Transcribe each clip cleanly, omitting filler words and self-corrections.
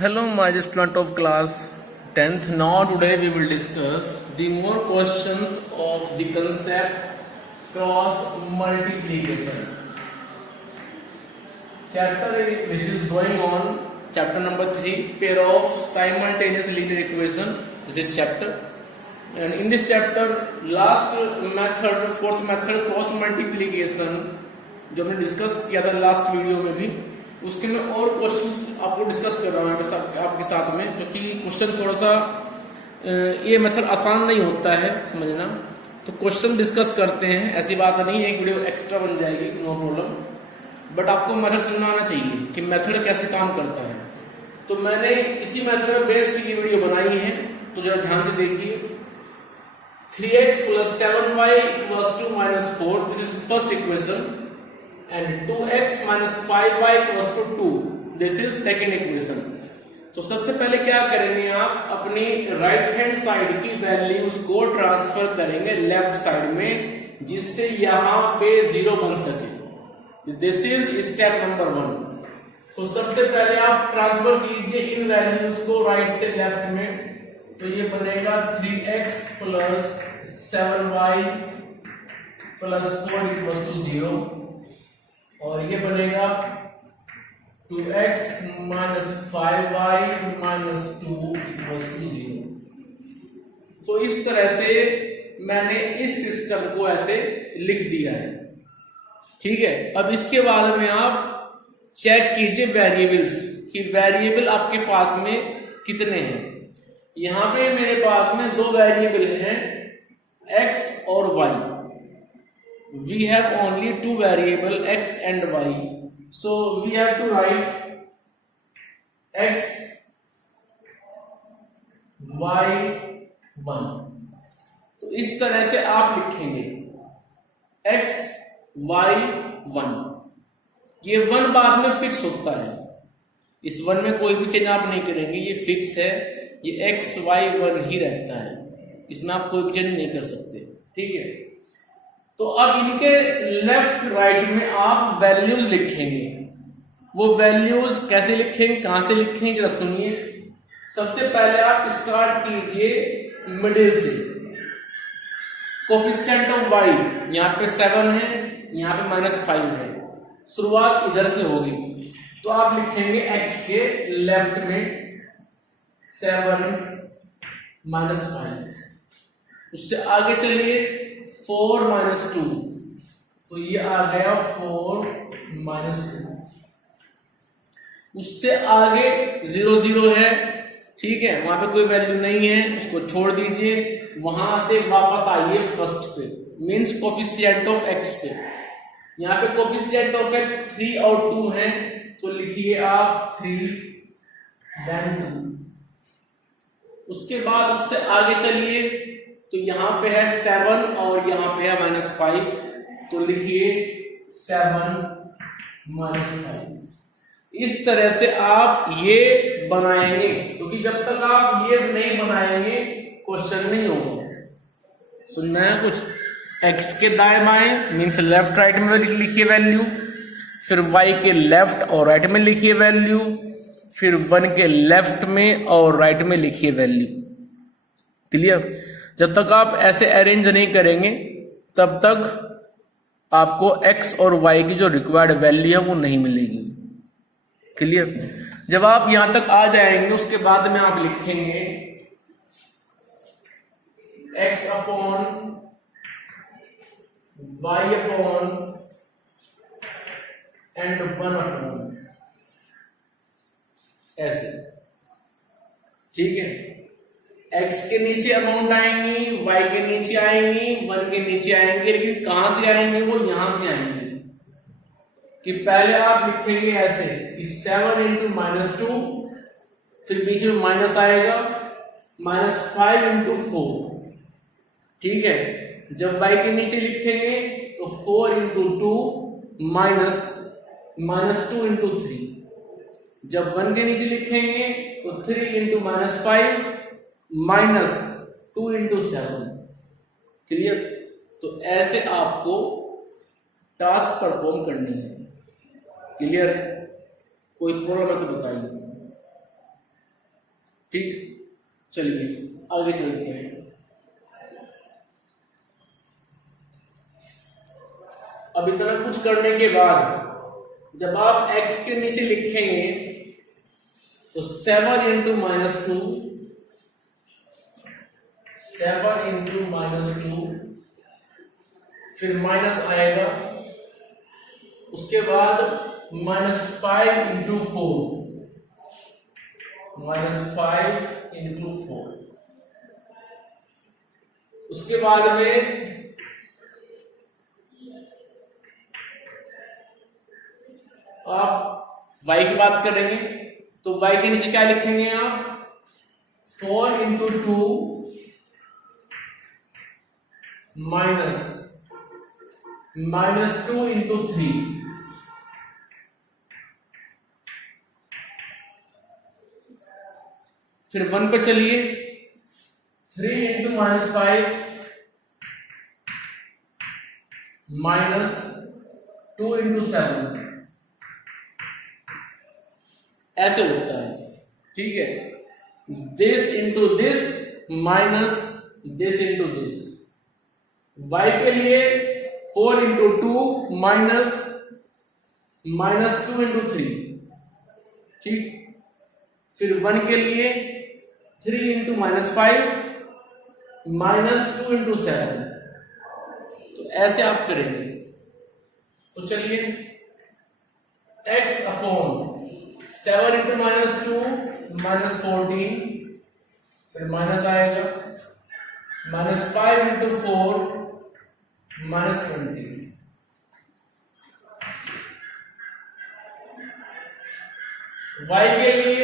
Hello, my student of class 10th. Now today we will discuss the more questions of the concept cross multiplication. Chapter which is going on, chapter number 3, pair of simultaneous linear equation. This is chapter. And in this chapter, last method, fourth method cross multiplication जो हमने discuss किया था last video में भी, उसके में और questions आपको डिस्कस कर रहा हूँ आपके साथ में, क्योंकि क्वेश्चन थोड़ा सा ये मेथड आसान नहीं होता है समझना। तो क्वेश्चन डिस्कस करते हैं, ऐसी बात नहीं है एक वीडियो एक्स्ट्रा बन जाएगी, नो प्रॉब्लम, बट आपको मेथड समझना आना चाहिए कि मेथड कैसे काम करता है। तो मैंने इसी मेथड में बेस की वीडियो बनाई है, तो जरा ध्यान से देखिए। 3x + 7y = -4, this is first equation, and 2x - 5y = 2, this is second equation. तो सबसे पहले क्या करेंगे, आप अपनी राइट हैंड साइड की वैल्यूज को ट्रांसफर करेंगे लेफ्ट साइड में, जिससे यहां पे 0 बन सके। This is step number 1। तो सबसे पहले आप ट्रांसफर कीजिए इन वैल्यूज को राइट से लेफ्ट में। तो ये बनेगा 3x + 7y + 4 = 0, और ये बनेगा 2x - 5y - 2 = 0। सो इस तरह से मैंने इस सिस्टम को ऐसे लिख दिया है, ठीक है। अब इसके बाद में आप चेक कीजिए वेरिएबल्स कि वेरिएबल आपके पास में कितने हैं। यहां पे मेरे पास में दो वेरिएबल हैं, x और y। We have only two variable x and y, so we have to write x y 1। तो इस तरह से आप लिखेंगे x y 1। ये 1 बाद में फिक्स होता है, इस 1 में कोई भी चेंज आप नहीं करेंगे, ये फिक्स है, ये x y 1 ही रहता है, इसमें आप कोई भी चेंज नहीं कर सकते, ठीक है। तो अब इनके लेफ्ट राइट में आप वैल्यूज लिखेंगे। वो वैल्यूज कैसे लिखेंगे, कहां से लिखेंगे, जरा सुनिए। सबसे पहले आप स्टार्ट कीजिए मिडिल से। कोफिशिएंट ऑफ y यहाँ पे 7 है, यहाँ पे -5 है, शुरुआत इधर से होगी। तो आप लिखेंगे x के लेफ्ट में 7 - 5। उससे आगे चलिए 4 - 2, तो ये आ गया 4 - 2। उससे आगे 0 0 है, ठीक है, वहां पे कोई वैल्यू नहीं है, उसको छोड़ दीजिए। वहां से वापस आइए फर्स्ट पे, मींस कोफिशिएंट ऑफ x पे। यहाँ पे कोफिशिएंट ऑफ x 3 और 2 है, तो लिखिए आप 3 then 2। उसके बाद उससे आगे चलिए, तो यहां पे है 7 और यहां पे है -5, तो लिखिए 7 - 5। इस तरह से आप ये बनाएंगे, क्योंकि जब तक आप ये नहीं बनाएंगे क्वेश्चन नहीं होगा। सुनना है कुछ, x के दाएं बाएं मीन्स लेफ्ट राइट में लिखिए वैल्यू, फिर y के लेफ्ट और राइट में लिखिए वैल्यू, फिर 1 के लेफ्ट में और राइट में लिखिए वैल्यू। क्लियर? जब तक आप ऐसे अरेंज नहीं करेंगे तब तक आपको x और y की जो रिक्वायर्ड वैल्यू है वो नहीं मिलेगी। क्लियर? जब आप यहां तक आ जाएंगे उसके बाद में आप लिखेंगे x upon y upon and 1 upon, ऐसे, ठीक है। x के नीचे अमाउंट आएंगी, y के नीचे आएंगी, 1 के नीचे आएंगे, लेकिन कहां से आएंगे, वो यहां से आएंगे। कि पहले आप लिखेंगे ऐसे कि 7 × -2, फिर बीच में माइनस आएगा, -5 × 4, ठीक है। जब y के नीचे लिखेंगे तो 4 × 2 -2 × 3। जब 1 के नीचे लिखेंगे तो 3 × -5 -2 × 7। क्लियर? तो ऐसे आपको टास्क परफॉर्म करनी है। क्लियर है? कोई प्रॉब्लम है तो बताइए। ठीक, चलिए आगे चलते हैं। अब इतना कुछ करने के बाद जब आप x के नीचे लिखेंगे तो 7 इंटू -2, 7 इंटू -2, फिर माइनस आएगा, उसके बाद -5 इंटू 4, -5 इंटू 4, उसके बाद में आप y की बात करेंगे तो y के नीचे क्या लिखेंगे आप, 4 इंटू 2 -2 इंटू 3, फिर 1 पे चलिए, 3 इंटू -5 -2 इंटू 7, ऐसे होता है। ठीक है, this into this minus this into this. y के लिए 4 इंटू 2 माइनस 2 इंटू 3, ठीक। फिर 1 के लिए 3 इंटू -5 -2 इंटू 7, तो ऐसे आप करेंगे। तो चलिए x अपॉन 7 इंटू -2 -14, फिर माइनस आएगा, -5 इंटू 4 -20, y के लिए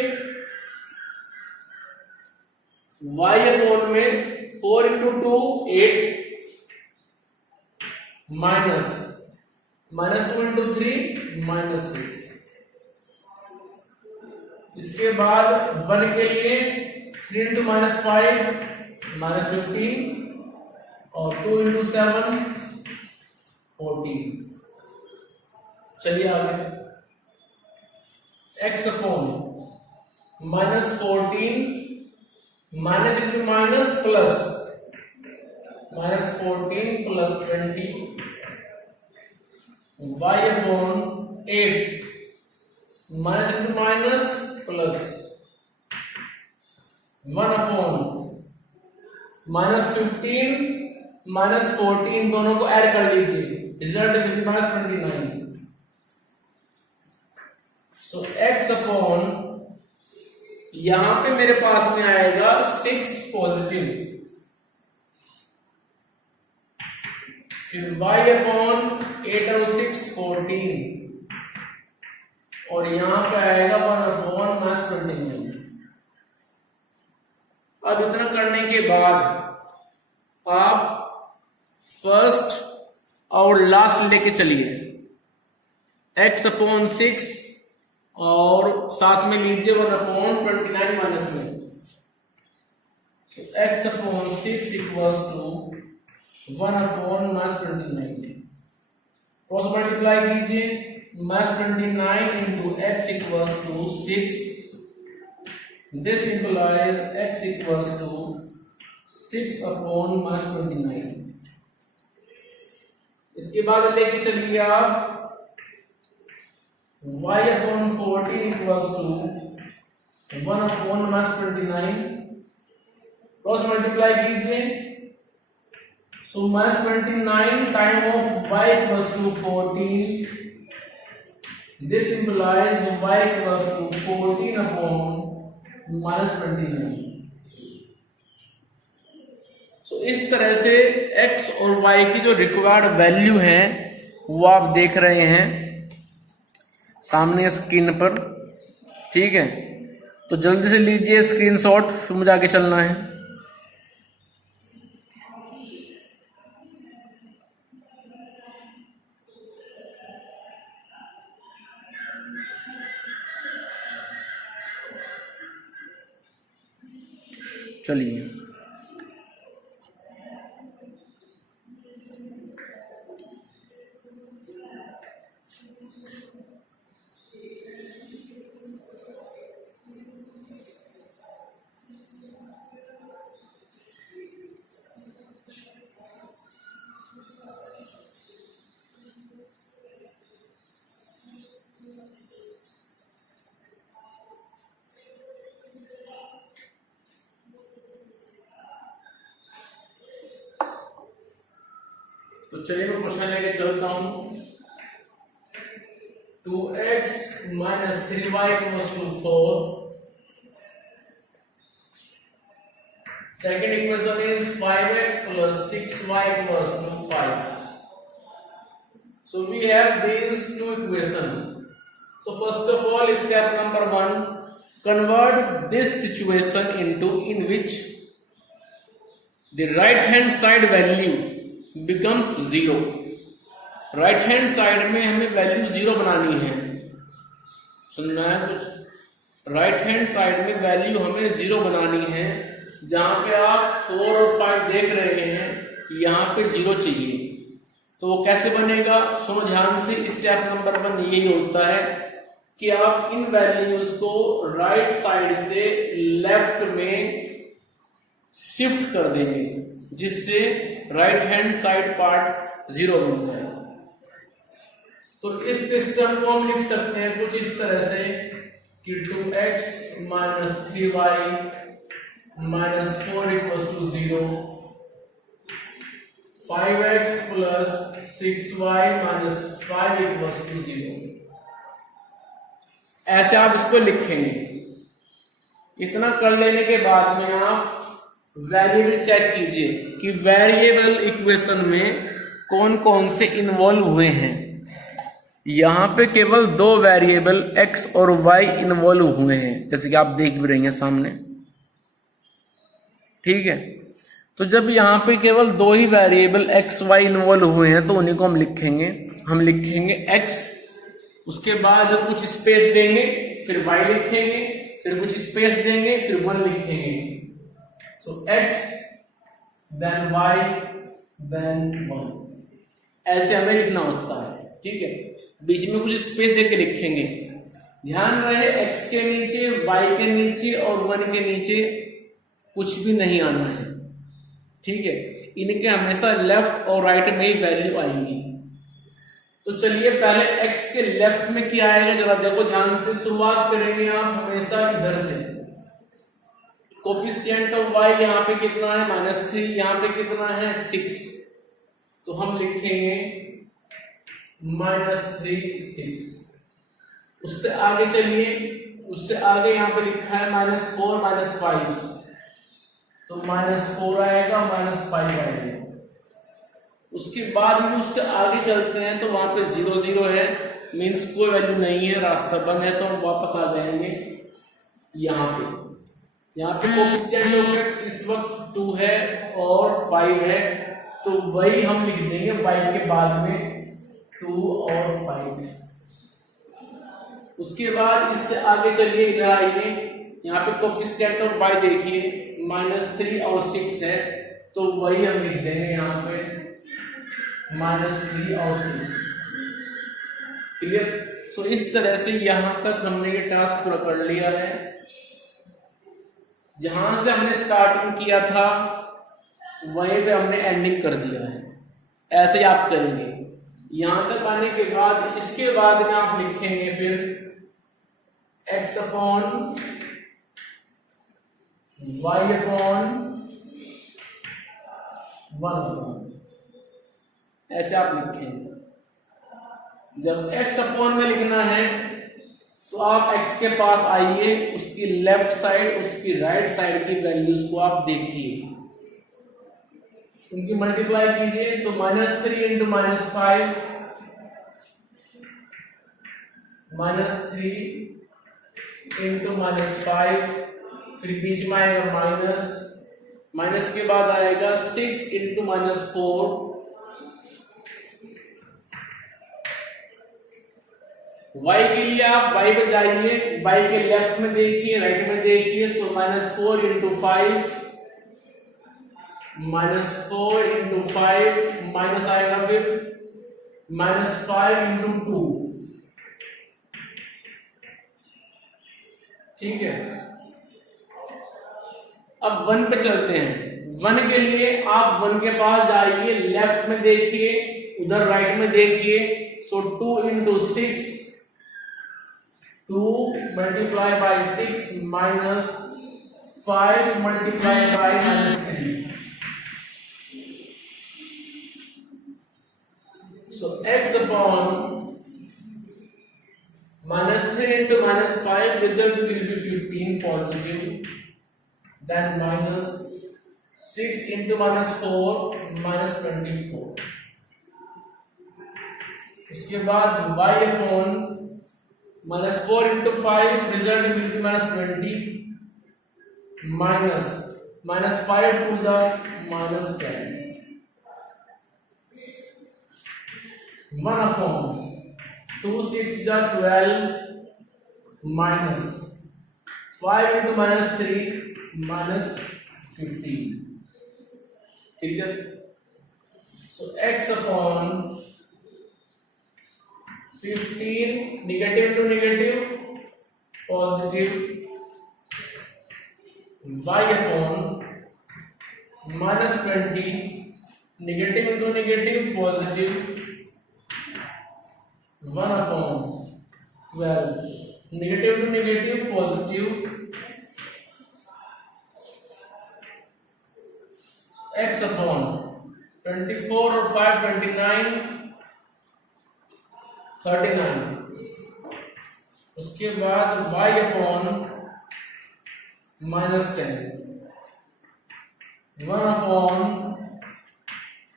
y अपॉन में 4 इंटू 2 8 -2 इंटू 3 -6, इसके बाद 1 के लिए 3 इंटू -5 -15 और 2 इंटू 7 14। चलिए आगे, x upon -14 minus into minus plus -14 plus 20, y upon 8 minus into minus plus 1 upon -15 -14, दोनों को ऐड कर लीजिए, रिजल्ट -29। सो x अपॉन यहां पे मेरे पास में आएगा 6 पॉजिटिव, फिर y अपॉन 8 और 6 14, और यहां पे आएगा 1 अपॉन -29। अब इतना करने के बाद आप फर्स्ट और लास्ट लेके चलिए, x अपॉन 6 और साथ में लीजिए 1 अपॉन 29 माइनस में, x upon 6 equals to 1 upon -29, cross multiply कीजिए, -29 into x equals to 6, this implies x equals to 6 upon -29। इसके बाद लेके चलिए आप y upon 14 equals to 1 upon -29, cross multiply कीजिए, so -29 time of y equals to 14, this implies y equals to 14 upon -29। So इस तरह से x और y की जो रिक्वायर्ड वैल्यू है वो आप देख रहे हैं सामने स्क्रीन पर, ठीक है। तो जल्दी से लीजिए स्क्रीनशॉट, फिर मुझे आगे चलना है। चलिए तो चलिए मैं क्वेश्चन लेके चलता हूं। 2x minus 3y equals to 4. Second equation is 5x plus 6y equals to 5. So we have these two equations. So first of all, step number 1, convert this situation into in which the right hand side value becomes 0. Right hand side में हमें value 0 बनानी है। सुनना है कुछ? Right hand side में value हमें 0 बनानी है। जहां पे आप 4 और 5 देख रहे हैं, यहाँ पे 0 चाहिए। तो वो कैसे बनेगा? सुनो ध्यान से। स्टेप नंबर 1 यही होता है कि आप इन वैल्यूज को राइट साइड से लेफ्ट में शिफ्ट कर देंगे, जिससे राइट हैंड साइड पार्ट 0 बन जाए। तो इस सिस्टम को हम लिख सकते हैं कुछ इस तरह से कि 2x minus 3y minus 4 equals to 0, 5x plus 6y minus 5 equals to 0। ऐसे आप इसको लिखेंगे। इतना कर लेने के बाद में आप वेरिएबल चेक कीजिए कि वेरिएबल इक्वेशन में कौन कौन से इन्वॉल्व हुए हैं। यहां पे केवल 2 वेरिएबल x और y इन्वॉल्व हुए हैं, जैसे कि आप देख भी रही हैं सामने। ठीक है, तो जब यहां पे केवल 2 ही वेरिएबल x y इन्वॉल्व हुए हैं तो उन्हीं को हम लिखेंगे x, उसके बाद कुछ स्पेस देंगे, फिर y लिखेंगे, फिर कुछ स्पेस देंगे, फिर 1 लिखेंगे। सो x देन y देन 1, ऐसे हमें लिखना होता है। ठीक है, बीच में कुछ स्पेस देके लिखेंगे। ध्यान रहे x के नीचे, y के नीचे और 1 के नीचे कुछ भी नहीं आना है। ठीक है, इनके हमेशा लेफ्ट और राइट में ही वैल्यू आएंगी। तो चलिए पहले x के लेफ्ट में क्या आएगा जरा देखो ध्यान से। शुरुआत करेंगे आप हमेशा इधर से। कोफिशिएंट ऑफ y यहाँ पे कितना है? -3। यहाँ पे कितना है? 6। तो हम लिखेंगे -3 6। उससे आगे चलिए, उससे आगे यहाँ पे लिखा है -4 -5, तो -4 आएगा, -5 आएगा। उसके बाद भी उससे आगे चलते हैं तो वहां पे 0 0 है, मीन्स कोई वैल्यू नहीं है, रास्ता बंद है। तो हम वापस आ जाएंगे यहाँ पे कोफिशिएंट ऑफ x इस वक्त 2 है और 5 है, तो वही हम लिख देंगे y के बाद में 2 और 5। उसके बाद इससे आगे चलिए, इधर आइए। यहाँ पे कोफिशिएंट ऑफ y देखिए -3 और 6 है, तो वही हम लिख देंगे यहाँ पे -3 और 6। क्लियर? सो इस तरह से यहाँ तक हमने ये टास्क पूरा कर लिया है। जहां से हमने स्टार्टिंग किया था वहीं पे हमने एंडिंग कर दिया है। ऐसे ही आप करेंगे। यहां तक आने के बाद इसके बाद में आप लिखेंगे फिर x अपॉन y अपॉन 1। ऐसे आप लिखेंगे। जब x अपॉन में लिखना है तो आप x के पास आइए, उसकी लेफ्ट साइड उसकी राइट साइड की वैल्यूज को आप देखिए, उनकी मल्टीप्लाई कीजिए। तो -3 इंटू -5 -3 इंटू -5, फिर बीच में आएगा माइनस के बाद आएगा 6 इंटू -4, y के लिए आप y पे जाइए, y के लेफ्ट में देखिए, राइट में देखिए। सो -4 इंटू 5, -4 इंटू 5, माइनस आएगा फिर -5 इंटू 2। ठीक है, अब 1 पे चलते हैं। 1 के लिए आप 1 के पास जाइए, लेफ्ट में देखिए, उधर राइट में देखिए। सो 2 into 6, 2 multiply by 6 minus 5 multiply by -3। x upon -3 into -5, result will be 15 positive. Then -6 into -4 -24. उसके बाद y upon -4 into 5, result will be -20. -5 to the -10. 1 upon 2 6 जा 12 minus 5 into -3 -15. ठीक है. So x upon 15 negative to negative positive, y upon -20 negative into negative positive, 1 upon 12 negative to negative positive, x upon 24 और 5 29 39. उसके बाद y upon -10 1 upon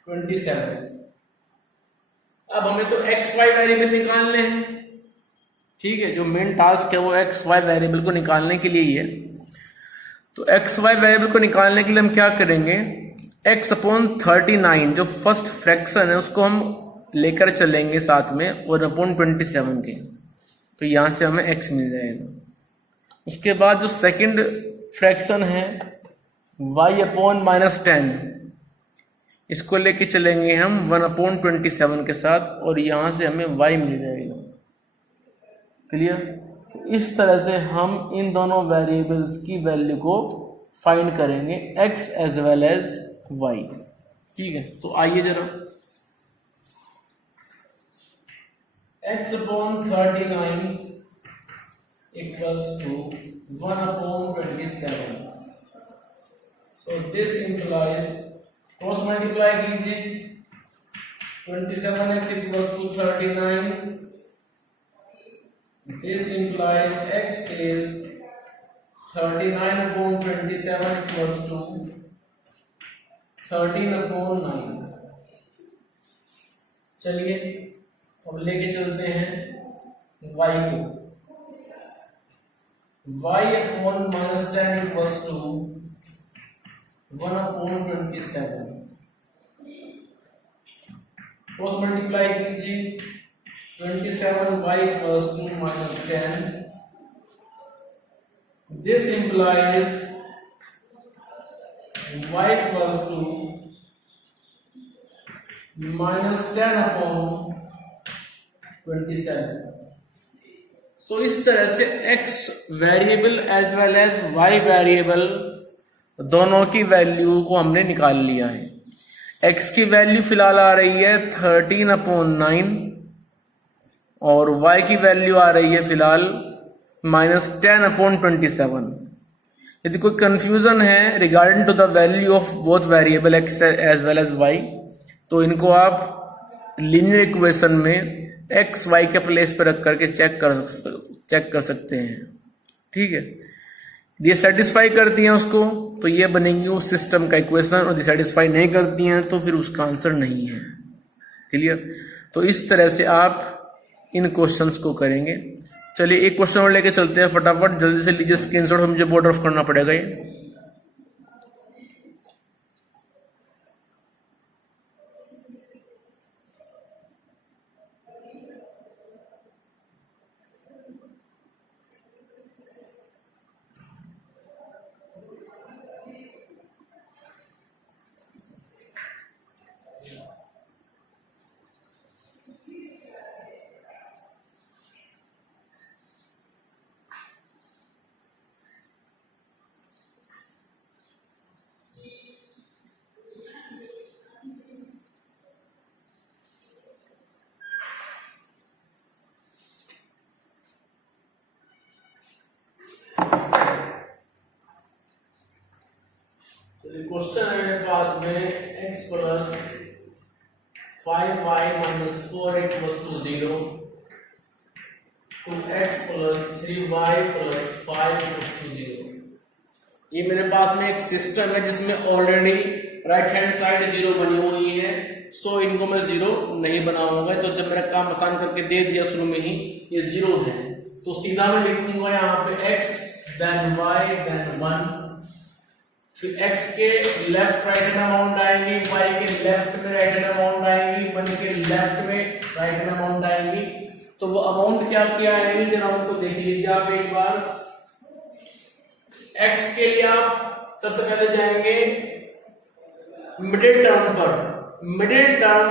27. अब हमें तो x Y variable निकालने हैं. ठीक है, जो मेन टास्क है वो एक्स वाई वेरिएबल को निकालने के लिए ही है. तो एक्स वाई वेरिएबल को निकालने के लिए हम क्या करेंगे, x अपॉन 39 जो फर्स्ट फ्रैक्शन है उसको हम लेकर चलेंगे साथ में, और अपॉन 27 के, तो यहां से हमें x मिल जाएगा. उसके बाद जो सेकंड फ्रैक्शन है y अपॉन -10, इसको लेके चलेंगे हम 1 अपॉन 27 के साथ, और यहां से हमें y मिल जाएगा. क्लियर. तो इस तरह से हम इन दोनों वेरिएबल्स की वैल्यू को फाइंड करेंगे, x as well as y. ठीक है, तो आइए जरा. x upon 39 equals to 1 upon 27. So this implies, cross multiply कीजिए, 27x equals to 39. This implies x is 39 upon 27 equals to 13 upon 9. चलिए अब लेके चलते हैं y को. y upon -10 equals to 1 upon 27. Cross multiply कीजिए, 27y equals to -10. This implies y equals to -10 upon 27. So इस तरह से x variable as well as y variable दोनों की वैल्यू को हमने निकाल लिया है. x की वैल्यू फिलहाल आ रही है 13 अपॉन 9, और y की वैल्यू आ रही है फिलहाल -10 अपॉन 27. यदि कोई कंफ्यूजन है regarding to the value of both variable x as well as y, तो इनको आप लीनियर इक्वेशन में x y के प्लेस पर रख करके चेक कर सकते हैं. ठीक है, ये सेटिस्फाई करती हैं उसको तो ये बनेगी उस सिस्टम का इक्वेशन, और सेटिस्फाई नहीं करती हैं तो फिर उसका आंसर नहीं है. क्लियर. तो इस तरह से आप इन क्वेश्चंस को करेंगे. चलिए एक क्वेश्चन और लेके चलते हैं फटाफट, जल्दी से लीजिए स्क्रीनशॉट, मुझे बोर्ड ऑफ करना पड़ेगा ये. क्वेश्चन है मेरे पास में x plus 5y minus 4 equals to 0, 2x plus 3y plus 5 equals to 0। ये मेरे पास में एक सिस्टम है जिसमें ऑलरेडी राइट हैंड साइड 0 बनी हुई है, सो इनको मैं 0 नहीं बनाऊंगा। तो जब मेरा काम आसान करके दे दिया शुरू में ही ये 0 है, तो सीधा मैं लिखूंगा यहाँ पे x then y then 1, फिर x के लेफ्ट राइट हैंड अमाउंट आएंगी, y के लेफ्ट में राइट हैंड अमाउंट आएंगी, 1 के लेफ्ट में राइट हैंड अमाउंट आएंगी। तो वो अमाउंट क्या क्या आएंगी जरा उनको देख लीजिए आप एक बार। x के लिए आप सबसे पहले जाएंगे मिडिल टर्म पर। मिडिल टर्म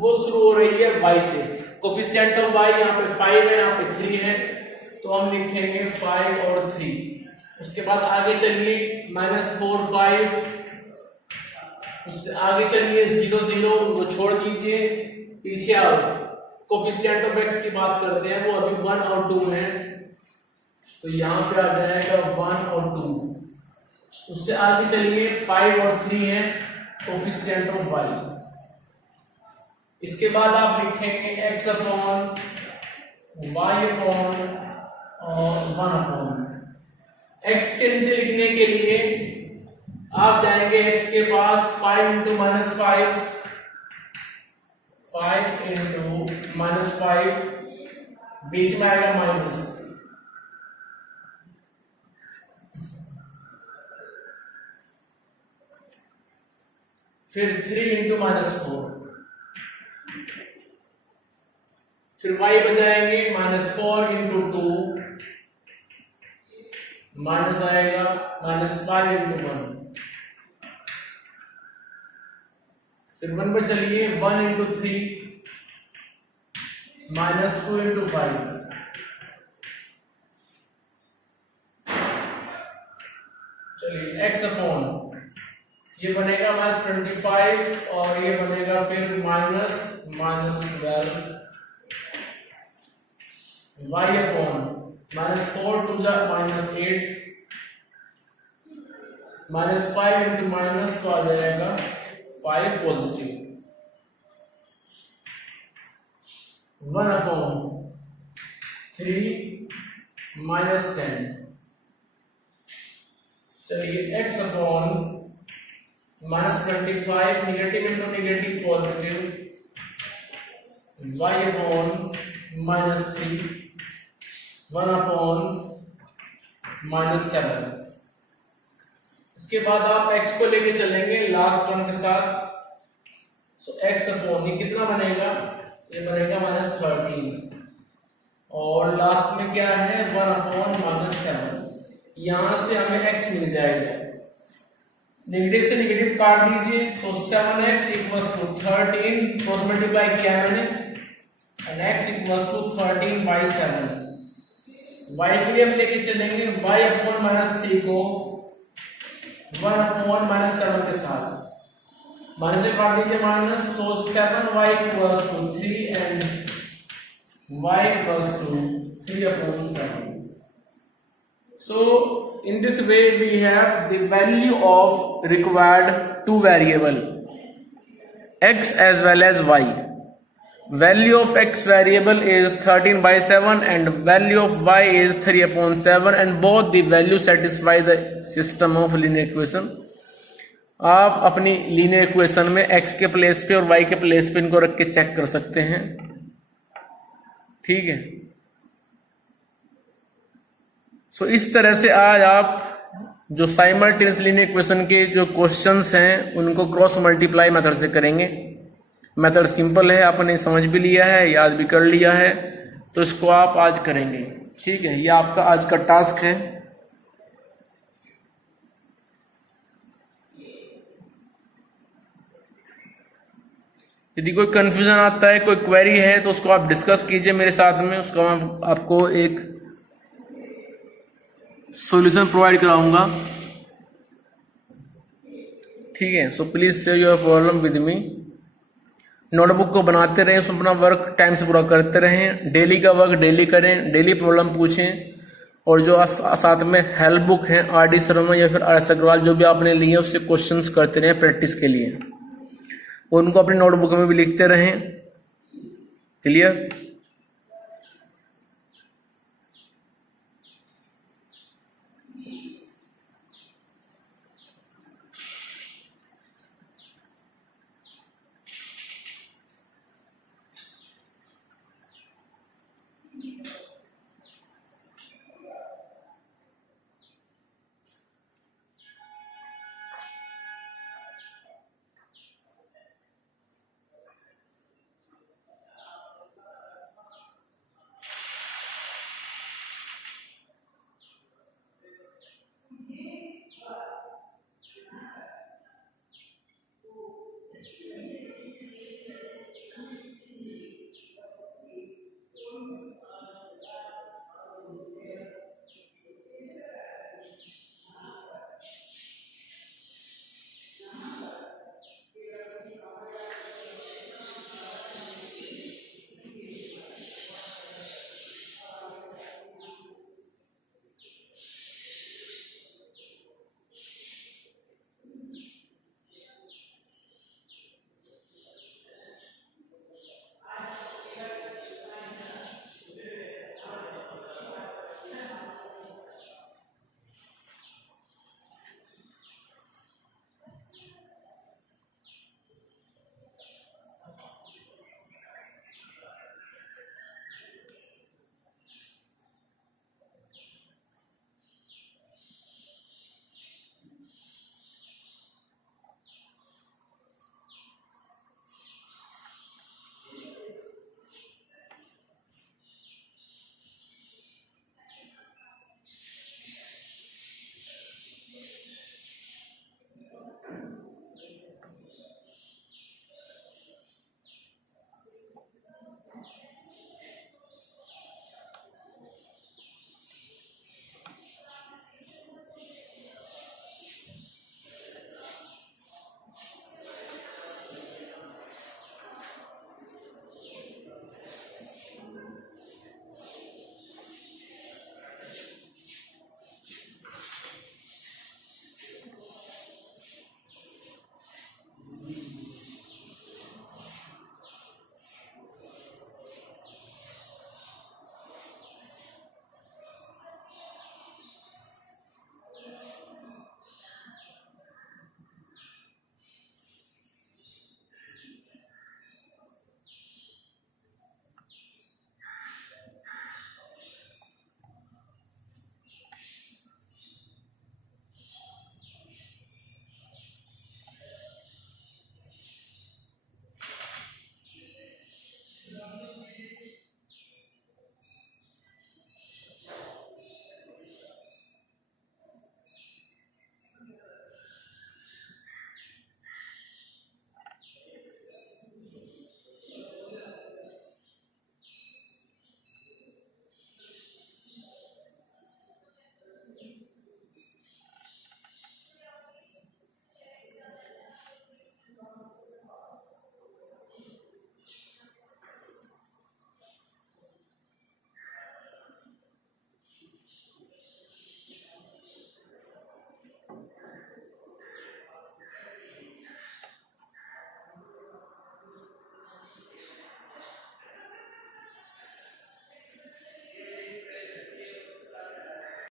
वो शुरू हो रही है y से, कोफिशिएंट ऑफ y यहाँ पे 5 है, यहाँ पे 3 है, तो हम लिखेंगे 5 और 3। उसके बाद आगे चलिए -4 5, उससे आगे चलिए 0 0, वो छोड़ दीजिए, पीछे आओ। कोफिशिएंट ऑफ x की बात करते हैं, वो अभी 1 और 2 है, तो यहाँ पे आ जाएगा 1 और 2। उससे आगे चलिए 5 और 3 है कोफिशिएंट ऑफ y। इसके बाद आप लिखेंगे x अपॉन y अपॉन और 1 अपॉन। x के नीचे लिखने के लिए आप जाएंगे x के पास 5 इंटू -5, 5 इंटू -5, बीच में आएगा माइनस, फिर 3 इंटू -4, फिर y बजाएंगे -4 इंटू 2, माइनस आएगा -5 इंटू 1, फिर 1 पे चलिए 1 इंटू 3, -2 इंटू 5, चलिए x अपॉन ये बनेगा -25 और ये बनेगा फिर -12, y अपॉन -4 टू जा -8, -5 इंटू माइनस तो आ जाएगा 5 पॉजिटिव, 1 अपॉन 3 -10। चलिए x upon -25 negative into negative positive, y upon -3, 1 upon -7। इसके बाद आप x को लेके चलेंगे लास्ट टर्म के साथ, सो x अपॉन ये कितना बनेगा, ये बनेगा -13, और लास्ट में क्या है 1 अपॉन -7। यहां से हमें x मिल जाएगा, नेगेटिव से नेगेटिव काट दीजिए, so 7x equals to 13, cross multiply किया है मैंने, and x equals to 13 by 7। y के लिए हम लेके चलेंगे y अपॉन -3 को 1 अपॉन -7 के साथ, माइनस से काट दीजिए minus, so 7y equals to 3 and y equals to 3 upon 7। So in this way we have the value of required two variable x as well as y. Value of x variable is 13 by 7 and value of y is 3 upon 7 and both the value satisfy the system of linear equation. आप अपनी linear equation में x के place पे और y के place पे इनको रख के चेक कर सकते हैं, ठीक है। सो इस तरह से आज आप जो साइमल्टेनियस लीनियर इक्वेशन के जो क्वेश्चंस हैं उनको क्रॉस मल्टीप्लाई मेथड से करेंगे। मेथड सिंपल है, आपने समझ भी लिया है, याद भी कर लिया है, तो इसको आप आज करेंगे, ठीक है। ये आपका आज का टास्क है। यदि कोई कंफ्यूजन आता है, कोई क्वेरी है, तो उसको आप डिस्कस कीजिए मेरे साथ में, उसको मैं आपको एक सॉल्यूशन प्रोवाइड कराऊंगा, ठीक है। So please share your problem with me. Notebook को बनाते रहें, उसमें अपना वर्क टाइम से पूरा करते रहें, डेली का वर्क डेली करें, डेली प्रॉब्लम पूछें, और जो साथ में हेल्प बुक है RD शर्मा या फिर RS अग्रवाल जो भी आपने लिए उससे क्वेश्चंस करते रहें प्रैक्टिस के लिए। उनको अपनी नोटबुक में भी लिखते रहें। क्लियर?